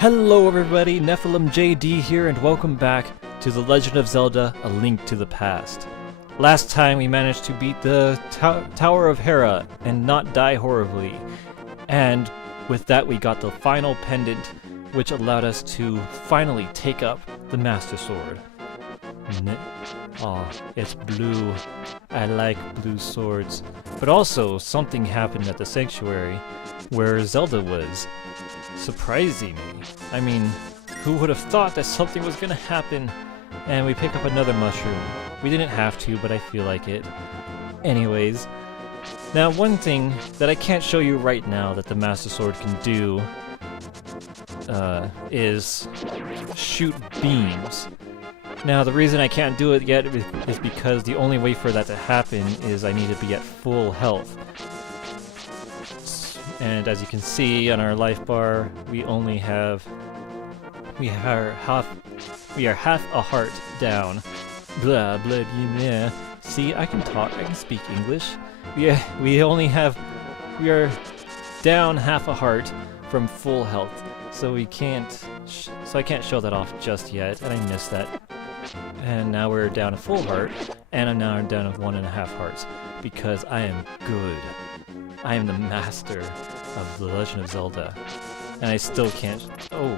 Hello everybody, NephilimJD here, and welcome back to The Legend of Zelda: A Link to the Past. Last time we managed to beat the Tower of Hera and not die horribly, and with that we got the final pendant, which allowed us to finally take up the Master Sword. It's blue. I like blue swords. But also, something happened at the sanctuary where Zelda was. Surprising me. I mean, who would have thought that something was gonna happen? And we pick up another mushroom. We didn't have to, but I feel like it. Anyways, now one thing that I can't show you right now that the Master Sword can do is shoot beams. Now the reason I can't do it yet is because the only way for that to happen is I need to be at full health. And as you can see on our life bar, we are half a heart down. Blah blah blah. See, I can talk, I can speak English. We are down half a heart from full health, so I can't show that off just yet, and I missed that. And now we're down a full heart, and I'm now down to 1.5 hearts because I am good. I am the master of The Legend of Zelda, and I still can't. Oh,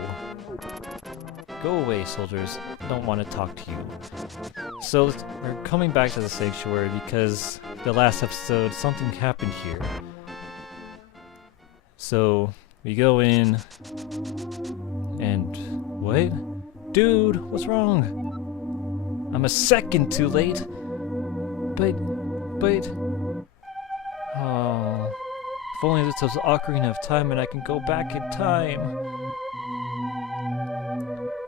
go away, soldiers! I don't want to talk to you. So we're coming back to the sanctuary because the last episode something happened here. So we go in, and what? Dude, what's wrong? I'm a second too late. But. Oh. If only this was Ocarina of Time and I can go back in time.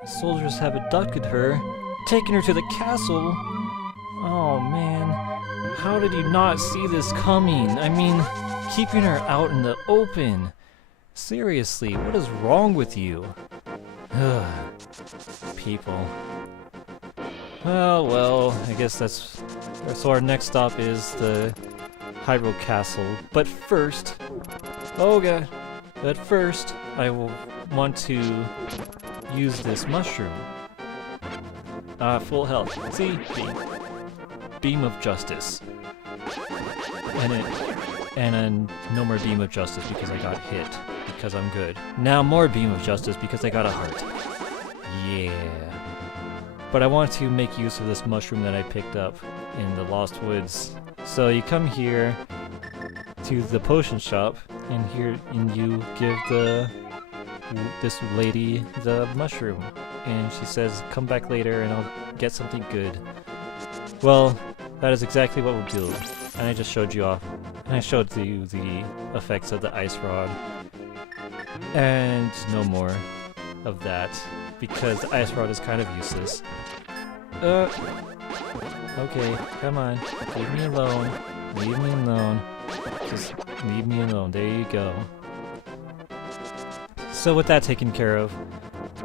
The soldiers have abducted her, taken her to the castle. Oh man, how did you not see this coming? I mean, keeping her out in the open. Seriously, what is wrong with you? Ugh, people. Well, I guess that's... So our next stop is the Hyrule Castle, but first... Oh god! But first, I will want to use this mushroom. Full health. See? Beam of Justice. And no more Beam of Justice because I got hit, because I'm good. Now more Beam of Justice because I got a heart. Yeah. But I want to make use of this mushroom that I picked up in the Lost Woods. So you come here to the potion shop, and you give this lady the mushroom, and she says, "Come back later, and I'll get something good." Well, that is exactly what we'll do, and I just showed you off, and I showed you the effects of the ice rod, and no more of that because the ice rod is kind of useless. Okay, come on. Leave me alone. Leave me alone. Just leave me alone. There you go. So with that taken care of,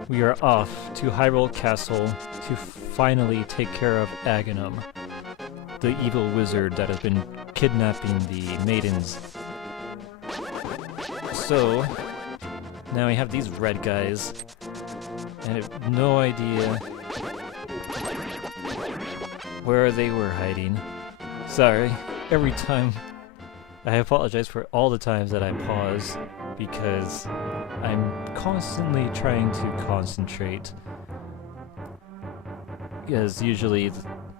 we are off to Hyrule Castle to finally take care of Aghanim, the evil wizard that has been kidnapping the maidens. So, now we have these red guys, and I have no idea where they were hiding. Sorry, every time. I apologize for all the times that I pause, because I'm constantly trying to concentrate. Because usually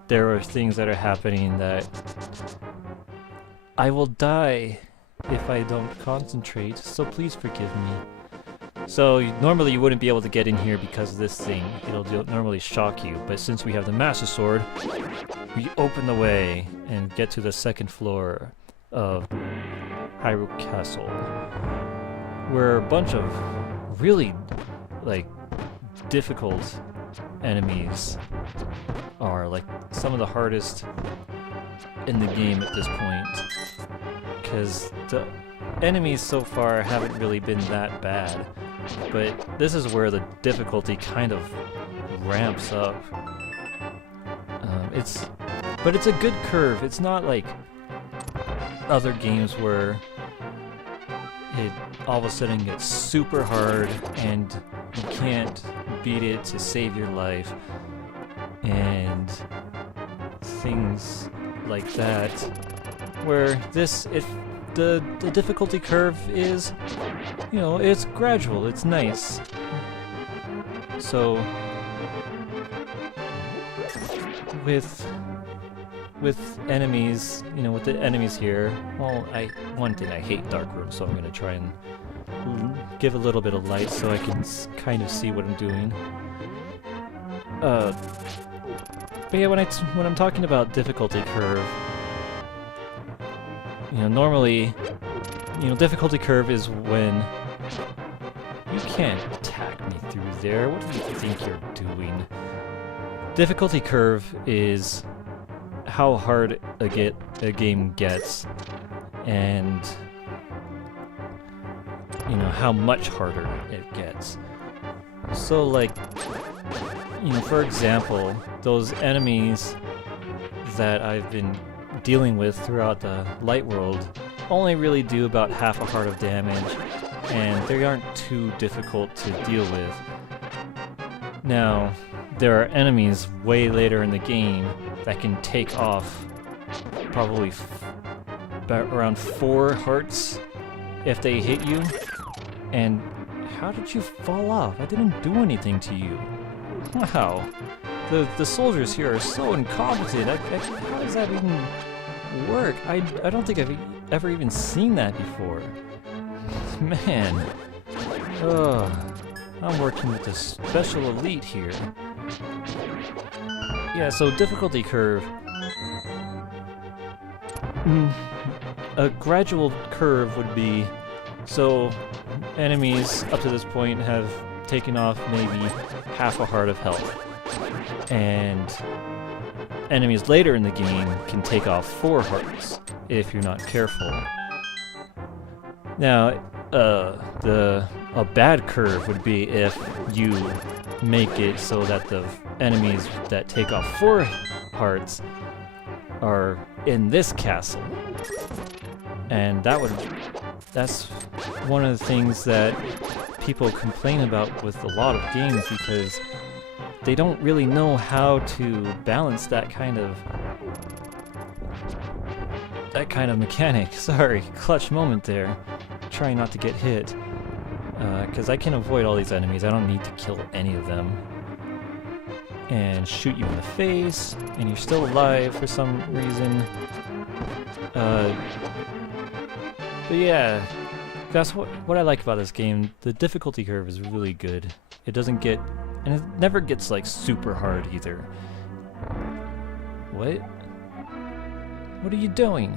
there are things that are happening that I will die if I don't concentrate, so please forgive me. So normally you wouldn't be able to get in here because of this thing. It'll normally shock you, but since we have the Master Sword, we open the way and get to the second floor of Hyrule Castle, where a bunch of really, difficult enemies are, some of the hardest in the game at this point, because the enemies so far haven't really been that bad. But this is where the difficulty kind of ramps up. But it's a good curve. It's not like other games where it all of a sudden gets super hard and you can't beat it to save your life, and things like that, where the difficulty curve is, you know, it's gradual, it's nice. So with enemies, you know, with the enemies here, well, one thing, I hate dark rooms, so I'm gonna try and give a little bit of light so I can kind of see what I'm doing. But yeah, when I'm talking about difficulty curve, you know, normally, you know, difficulty curve is when you can't attack me through there. What do you think you're doing? Difficulty curve is how hard a game gets, and you know, how much harder it gets. So like, you know, for example, those enemies that I've been dealing with throughout the light world only really do about half a heart of damage, and they aren't too difficult to deal with. Now, there are enemies way later in the game that can take off probably around 4 hearts if they hit you. And how did you fall off? I didn't do anything to you. Wow. The soldiers here are so incompetent. How does that even work? I don't think I've ever even seen that before. Man. Ugh. I'm working with a special elite here. Yeah, so difficulty curve. A gradual curve would be, so enemies up to this point have taken off maybe half a heart of health, and enemies later in the game can take off 4 hearts if you're not careful. Now, a bad curve would be if you make it so that the enemies that take off 4 hearts are in this castle. And that's one of the things that people complain about with a lot of games, because they don't really know how to balance that kind of mechanic. Sorry, clutch moment there. Trying not to get hit. Because I can avoid all these enemies. I don't need to kill any of them. And shoot you in the face, and you're still alive for some reason. But yeah, that's what I like about this game. The difficulty curve is really good. It doesn't get, and it never gets like super hard either. What? What are you doing?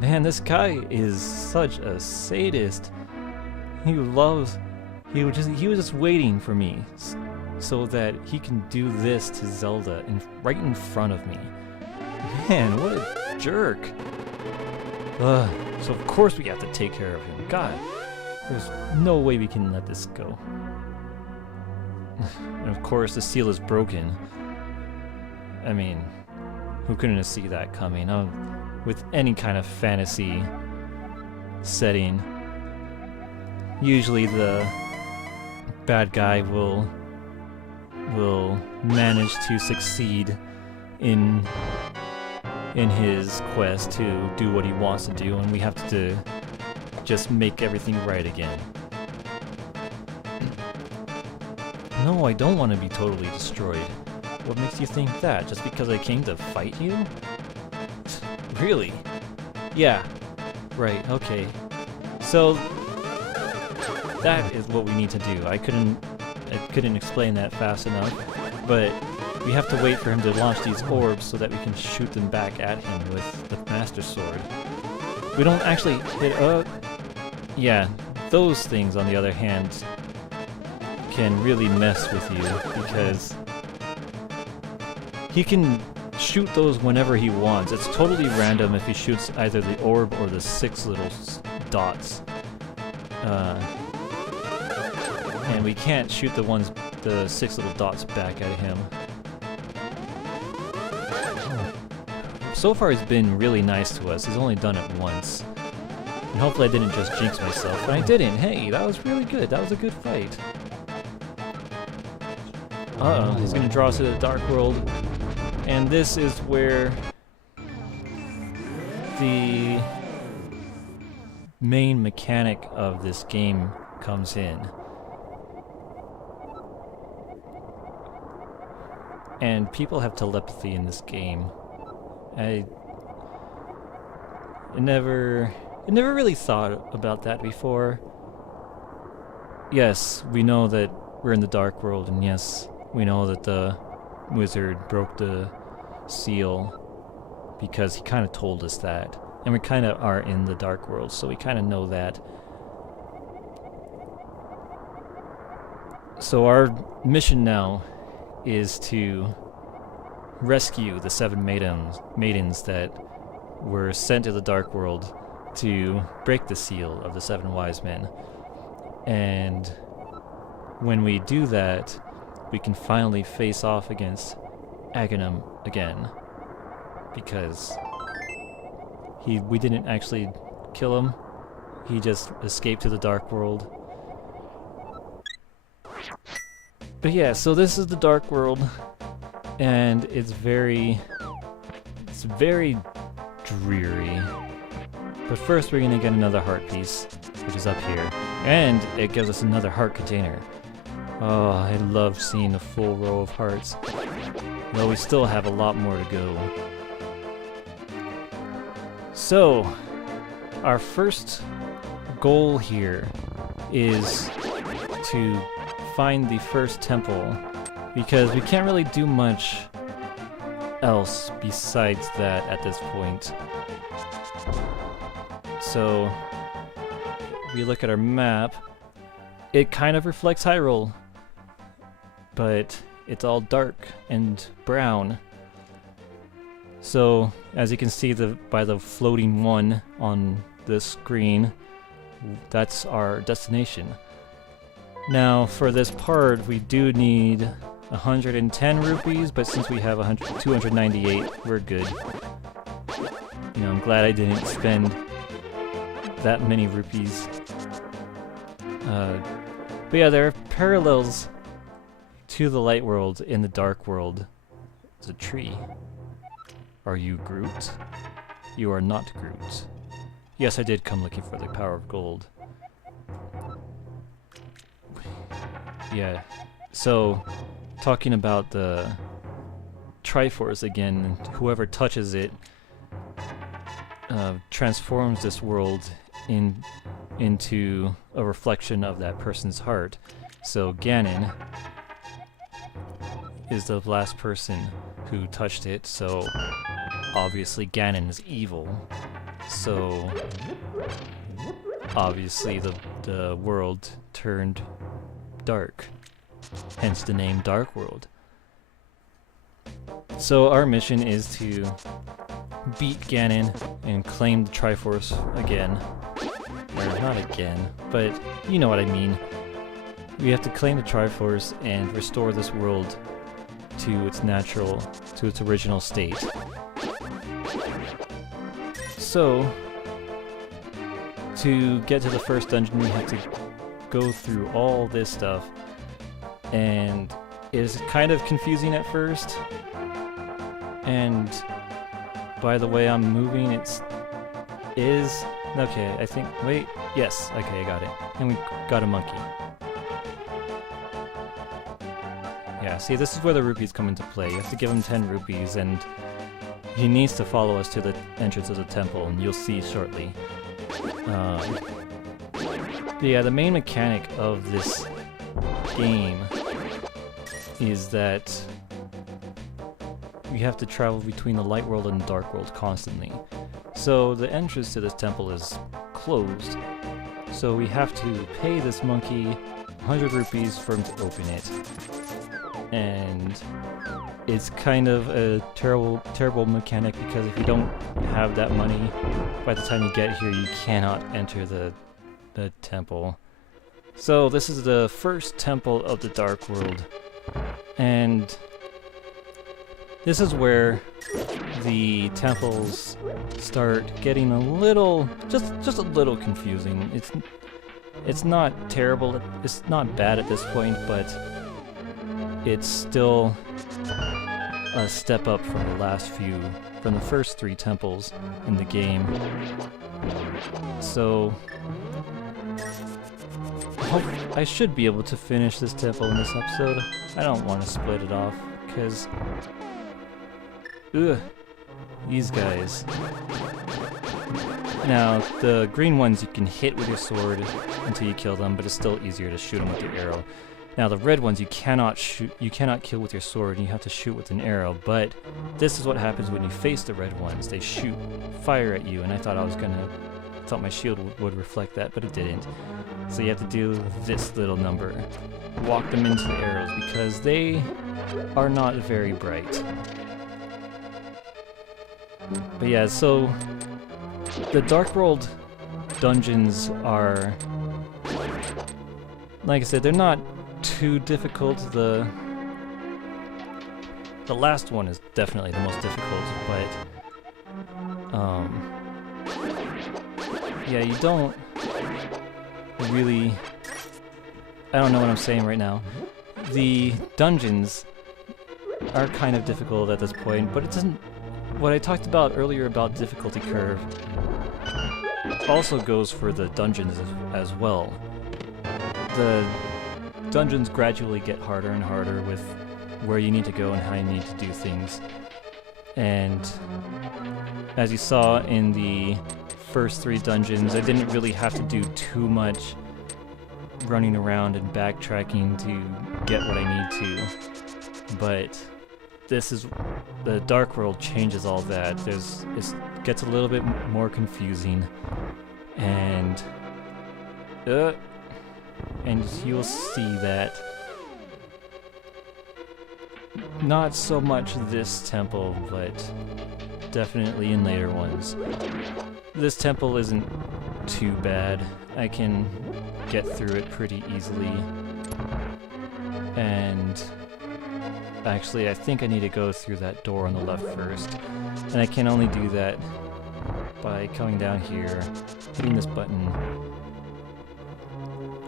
Man, this guy is such a sadist. He was just waiting for me so that he can do this to Zelda right in front of me. Man, what a jerk. So of course we have to take care of him. God, there's no way we can let this go. And of course the seal is broken. I mean, who couldn't see that coming? With any kind of fantasy setting, usually the bad guy will manage to succeed in his quest to do what he wants to do, and we have to just make everything right again. No, I don't want to be totally destroyed. What makes you think that? Just because I came to fight you? Really? Yeah. Right, okay. So that is what we need to do. I couldn't explain that fast enough, but we have to wait for him to launch these orbs so that we can shoot them back at him with the Master Sword. We don't actually hit yeah, those things on the other hand can really mess with you, because he can shoot those whenever he wants. It's totally random if he shoots either the orb or the 6 little dots. And we can't shoot the 6 little dots back at him. So far he's been really nice to us. He's only done it once. And hopefully I didn't just jinx myself. And I didn't. Hey, that was really good. That was a good fight. Uh-oh, he's gonna draw us to the Dark World. And this is where the main mechanic of this game comes in. And people have telepathy in this game. I never really thought about that before. Yes, we know that we're in the Dark World, and yes, we know that the wizard broke the seal because he kind of told us that. And we kind of are in the Dark World, so we kind of know that. So our mission now is to rescue the 7 maidens that were sent to the Dark World to break the seal of the 7 wise men. And when we do that, we can finally face off against Aghanim again, because we didn't actually kill him. He just escaped to the Dark World. But yeah, so this is the Dark World, and it's very dreary. But first we're gonna get another heart piece, which is up here, and it gives us another heart container. Oh, I love seeing a full row of hearts. Though we still have a lot more to go. So, our first goal here is to find the first temple, because we can't really do much else besides that at this point. So, if we look at our map, it kind of reflects Hyrule, but it's all dark and brown. So, as you can see by the floating one on the screen, that's our destination. Now, for this part, we do need 110 rupees, but since we have 298, we're good. You know, I'm glad I didn't spend that many rupees. But yeah, there are parallels to the light world in the dark world. There's a tree. Are you Groot? You are not Groot. Yes, I did come looking for the power of gold. Yeah, so talking about the Triforce again, whoever touches it transforms this world into a reflection of that person's heart. So Ganon is the last person who touched it, so obviously Ganon is evil. So obviously the world turned dark, hence the name Dark World. So our mission is to beat Ganon and claim the Triforce again. Or not again, but you know what I mean. We have to claim the Triforce and restore this world to its original state. So, to get to the first dungeon, we have to go through all this stuff, and it is kind of confusing at first. And by the way I'm moving, is okay, I think, wait, yes, okay, I got it. And we got a monkey. Yeah, see, this is where the rupees come into play. You have to give him 10 rupees, and he needs to follow us to the entrance of the temple, and you'll see shortly. Yeah, the main mechanic of this game is that we have to travel between the light world and the dark world constantly. So the entrance to this temple is closed, so we have to pay this monkey 100 rupees for him to open it. And it's kind of a terrible mechanic, because if you don't have that money, by the time you get here, you cannot enter the temple. So this is the first temple of the Dark World, and this is where the temples start getting a little, just a little confusing. It's not terrible, it's not bad at this point, but it's still a step up from the first 3 temples in the game. So I should be able to finish this temple in this episode. I don't want to split it off, because these guys. Now, the green ones you can hit with your sword until you kill them, but it's still easier to shoot them with your arrow. Now, the red ones you cannot kill with your sword, and you have to shoot with an arrow, but this is what happens when you face the red ones. They shoot fire at you, and I thought my shield would reflect that, but it didn't. So you have to do this little number. Walk them into the arrows, because they are not very bright. But yeah, so the Dark World dungeons are, like I said, they're not too difficult. The last one is definitely the most difficult, but yeah, you don't really, I don't know what I'm saying right now. The dungeons are kind of difficult at this point, but it doesn't, what I talked about earlier about difficulty curve also goes for the dungeons as well. The dungeons gradually get harder and harder with where you need to go and how you need to do things. And as you saw in the first 3 dungeons, I didn't really have to do too much running around and backtracking to get what I need to. But this is, the Dark World changes all that. It gets a little bit more confusing, and you'll see that. Not so much this temple, but definitely in later ones. This temple isn't too bad. I can get through it pretty easily. And actually, I think I need to go through that door on the left first. And I can only do that by coming down here, hitting this button.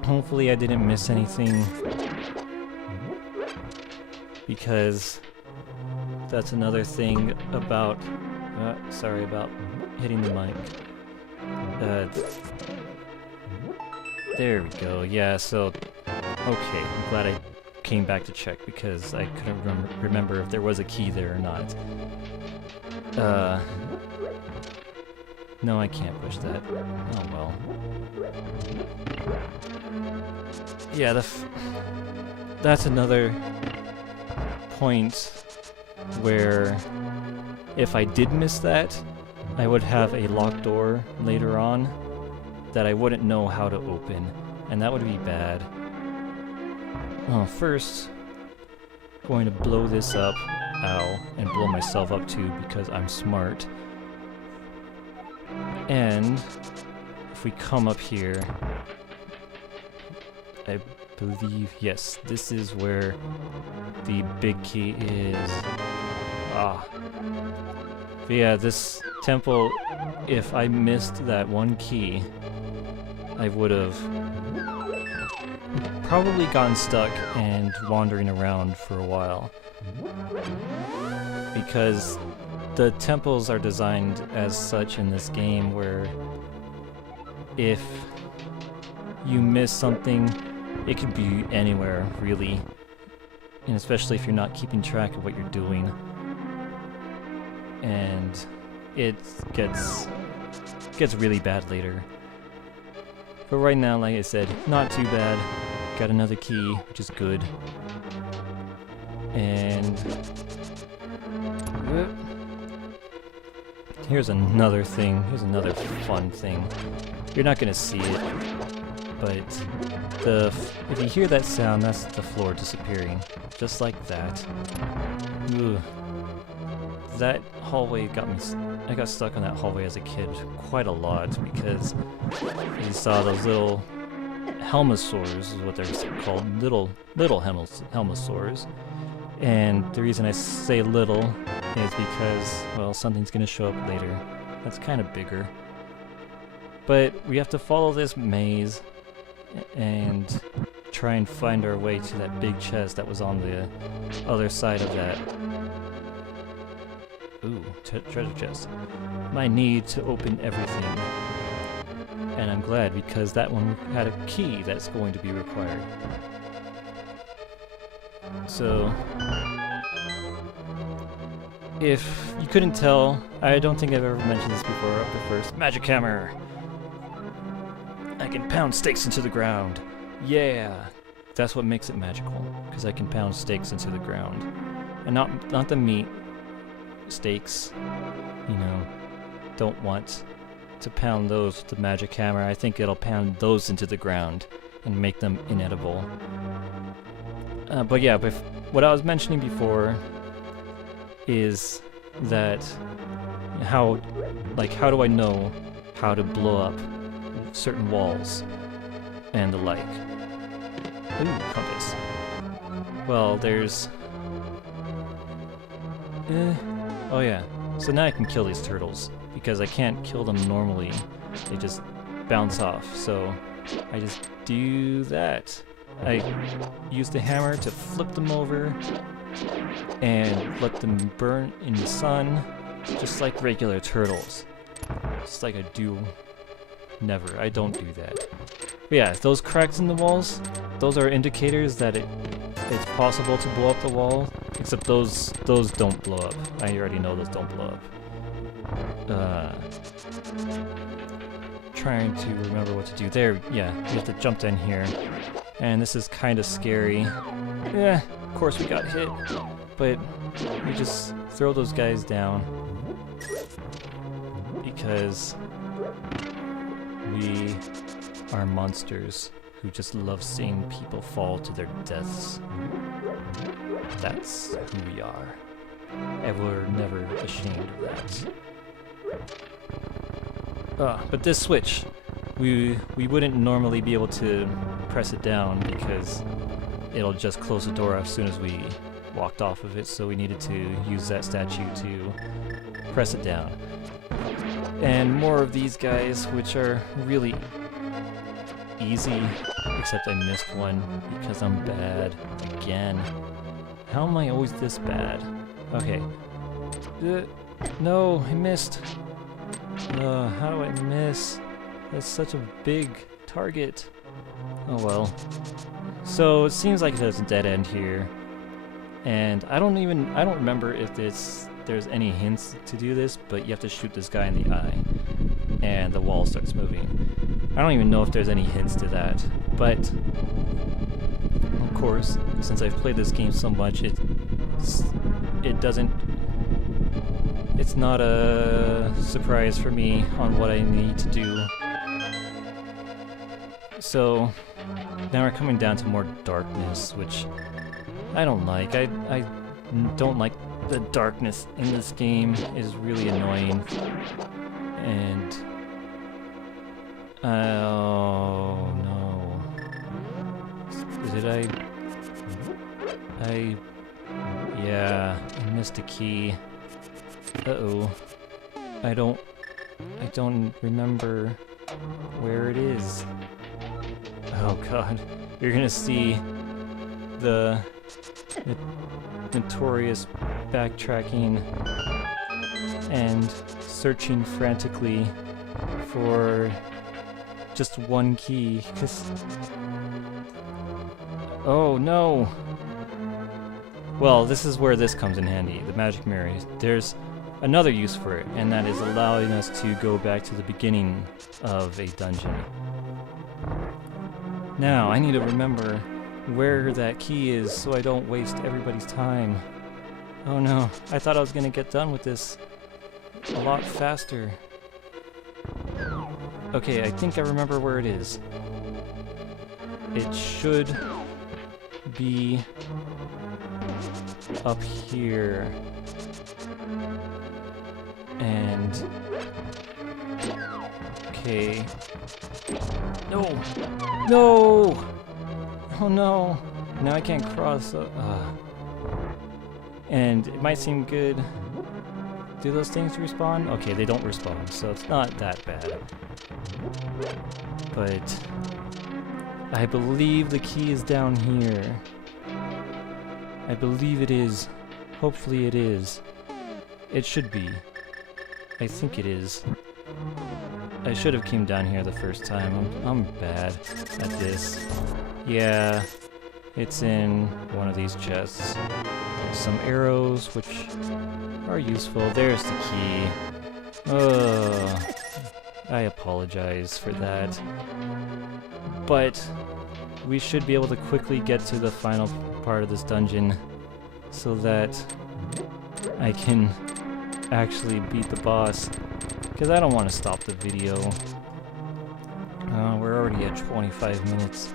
Hopefully I didn't miss anything, because that's another thing about, sorry about hitting the mic. There we go, yeah, so, okay, I'm glad I came back to check, because I couldn't remember if there was a key there or not. No, I can't push that. Oh well. Yeah, that's another point where if I did miss that, I would have a locked door later on that I wouldn't know how to open, and that would be bad. First, going to blow this up, ow, and blow myself up too because I'm smart. And if we come up here, I believe, yes, this is where the big key is. But yeah, this temple, if I missed that one key, I would have probably gotten stuck and wandering around for a while. Because the temples are designed as such in this game where if you miss something, it could be anywhere, really. And especially if you're not keeping track of what you're doing. And it gets really bad later. But right now, like I said, not too bad. Got another key, which is good. And here's another thing. Here's another fun thing. You're not gonna see it, but if you hear that sound, that's the floor disappearing, just like that. Ugh. That hallway got me. I got stuck on that hallway as a kid quite a lot because you saw those little helmosaurs, is what they're called, little helmosaurs, And the reason I say little is because, well, something's gonna show up later. That's kind of bigger. But we have to follow this maze and try and find our way to that big chest that was on the other side of that. Ooh, treasure chest. My need to open everything. And I'm glad because that one had a key that's going to be required. So, if you couldn't tell, I don't think I've ever mentioned this before up at first. Magic hammer! I can pound stakes into the ground. Yeah! That's what makes it magical, because I can pound stakes into the ground. And not the meat steaks, you know, don't want to pound those with the magic hammer. I think it'll pound those into the ground and make them inedible. But yeah, what I was mentioning before is that how do I know how to blow up certain walls and the like? Ooh, compass. Well, there's... oh yeah, so now I can kill these turtles, because I can't kill them normally. They just bounce off, so I just do that. I use the hammer to flip them over and let them burn in the sun, just like regular turtles. Just like I do. Never. I don't do that. But yeah, those cracks in the walls, those are indicators that it's possible to blow up the wall, except those don't blow up. I already know those don't blow up. Trying to remember what to do. There, yeah, you have to jump in here. And this is kind of scary. Yeah, of course we got hit, but we just throw those guys down because we are monsters who just love seeing people fall to their deaths. That's who we are, and we're never ashamed of that. But this switch, we wouldn't normally be able to press it down because it'll just close the door as soon as we walked off of it, so we needed to use that statue to press it down. And more of these guys, which are really easy, except I missed one because I'm bad again. How am I always this bad? Okay. No, I missed. How do I miss? That's such a big target. Oh well. So it seems like there's a dead end here, and I don't remember if there's any hints to do this, but you have to shoot this guy in the eye, and the wall starts moving. I don't even know if there's any hints to that, but of course, since I've played this game so much, it's not a surprise for me on what I need to do. So now we're coming down to more darkness, which I don't like. I don't like the darkness in this game. It is really annoying. And oh no. Yeah, I missed a key. Uh-oh. I don't remember where it is. Oh god. You're gonna see the notorious backtracking and searching frantically for just one key, 'cause... Oh no! Well, this is where this comes in handy, the magic mirror. There's another use for it, and that is allowing us to go back to the beginning of a dungeon. Now, I need to remember where that key is so I don't waste everybody's time. Oh no, I thought I was gonna get done with this a lot faster. Okay, I think I remember where it is. It should be up here. And... okay. No! No! Oh no! Now I can't cross. And it might seem good. Do those things respawn? Okay, they don't respawn, so it's not that bad. But I believe the key is down here. I believe it is. Hopefully it is. It should be. I think it is. I should have came down here the first time. I'm bad at this. Yeah, it's in one of these chests. Some arrows, which are useful. There's the key. I apologize for that. But we should be able to quickly get to the final part of this dungeon so that I can actually beat the boss. Because I don't want to stop the video. We're already at 25 minutes.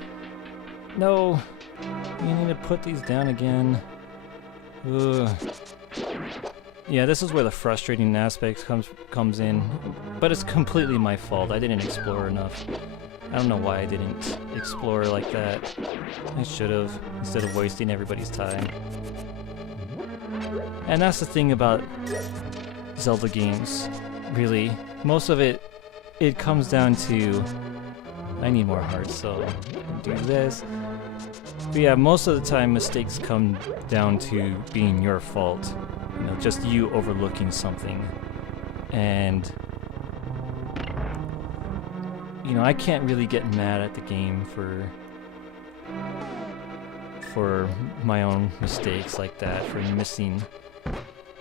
No! You need to put these down again. Ugh. Yeah, this is where the frustrating aspect comes in. But it's completely my fault. I didn't explore enough. I don't know why I didn't explore like that. I should have, instead of wasting everybody's time. And that's the thing about Zelda games. Really, most of it comes down to I need more hearts, so do this. But yeah, most of the time mistakes come down to being your fault. You know, just you overlooking something. And you know, I can't really get mad at the game for my own mistakes like that, for missing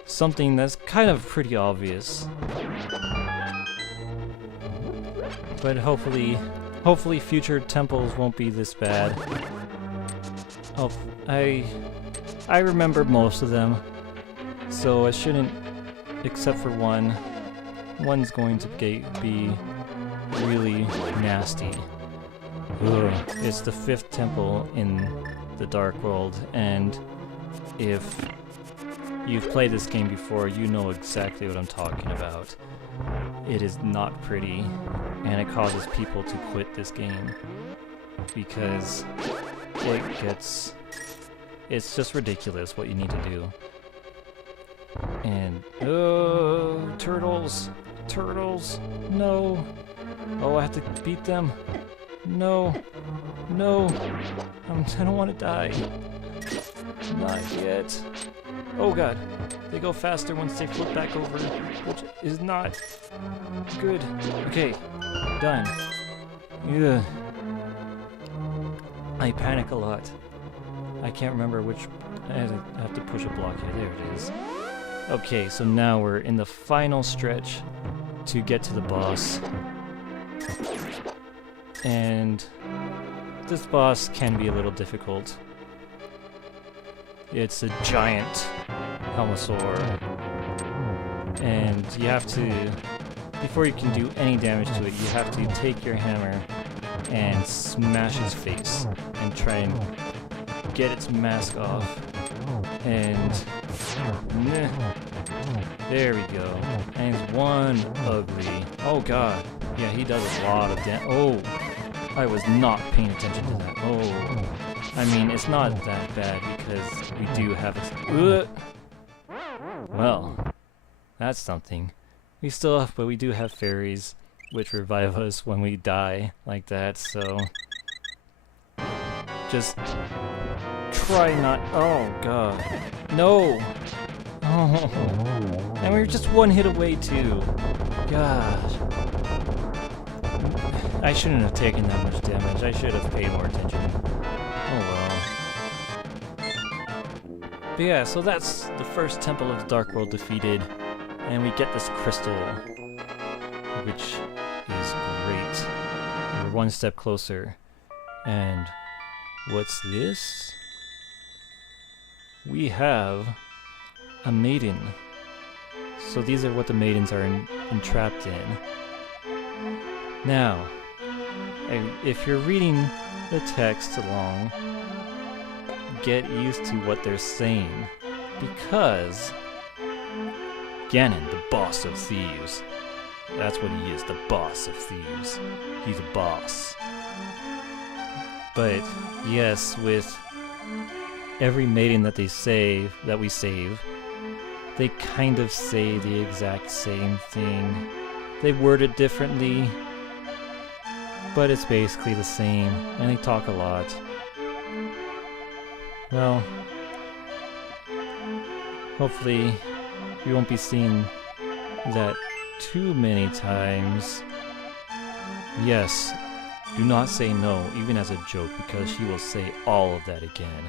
something that's kind of pretty obvious. But hopefully future temples won't be this bad. Oh, I remember most of them, so I shouldn't, except for one. One's going to be really nasty. Ugh. It's the 5th temple in the Dark World, and if you've played this game before, you know exactly what I'm talking about. It is not pretty, and it causes people to quit this game because it's just ridiculous what you need to do. And turtles, no. Oh, I have to beat them. No, I don't want to die. Not yet. Oh god, they go faster once they flip back over, which is not good. Okay, done. Yeah. I panic a lot. I can't remember which. I have to push a block here. There it is. Okay, so now we're in the final stretch to get to the boss. And this boss can be a little difficult. It's a giant Helmosaur, and you have to, before you can do any damage to it, you have to take your hammer and smash its face and try and get its mask off. And there we go. And it's one ugly. Oh god. Yeah, he does a lot of damage. Oh, I was not paying attention to that. Oh, I mean, it's not that bad because we do have well, that's something. But we do have fairies, which revive us when we die like that, so just try not. Oh god, no! Oh, and we were just one hit away too. Gosh, I shouldn't have taken that much damage. I should have paid more attention. Oh well. But yeah, so that's the first Temple of the Dark World defeated, and we get this crystal, which is great. We're one step closer. And what's this? We have a maiden. So these are what the maidens are entrapped in. Now, if you're reading the text along, get used to what they're saying, because Ganon, the boss of thieves, that's what he is, the boss of thieves. He's a boss. But yes, with every maiden that we save, they kind of say the exact same thing. They word it differently, but it's basically the same, and they talk a lot. Well, hopefully we won't be seeing that too many times. Yes, do not say no, even as a joke, because she will say all of that again.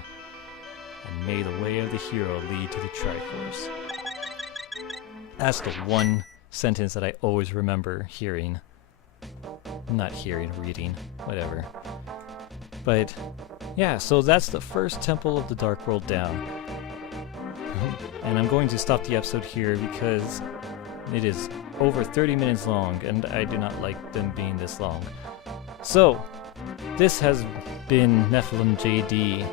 And may the way of the hero lead to the Triforce. That's the one sentence that I always remember hearing. Not hearing, reading, whatever. But yeah, so that's the first temple of the Dark World down. And I'm going to stop the episode here because it is over 30 minutes long, and I do not like them being this long. So, this has been NephilimJD,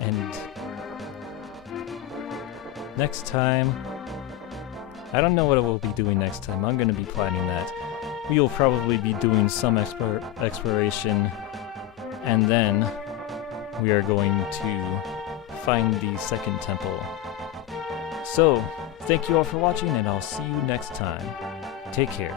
and next time, I don't know what I will be doing next time. I'm going to be planning that. We will probably be doing some exploration, and then we are going to find the second temple. So, thank you all for watching, and I'll see you next time. Take care.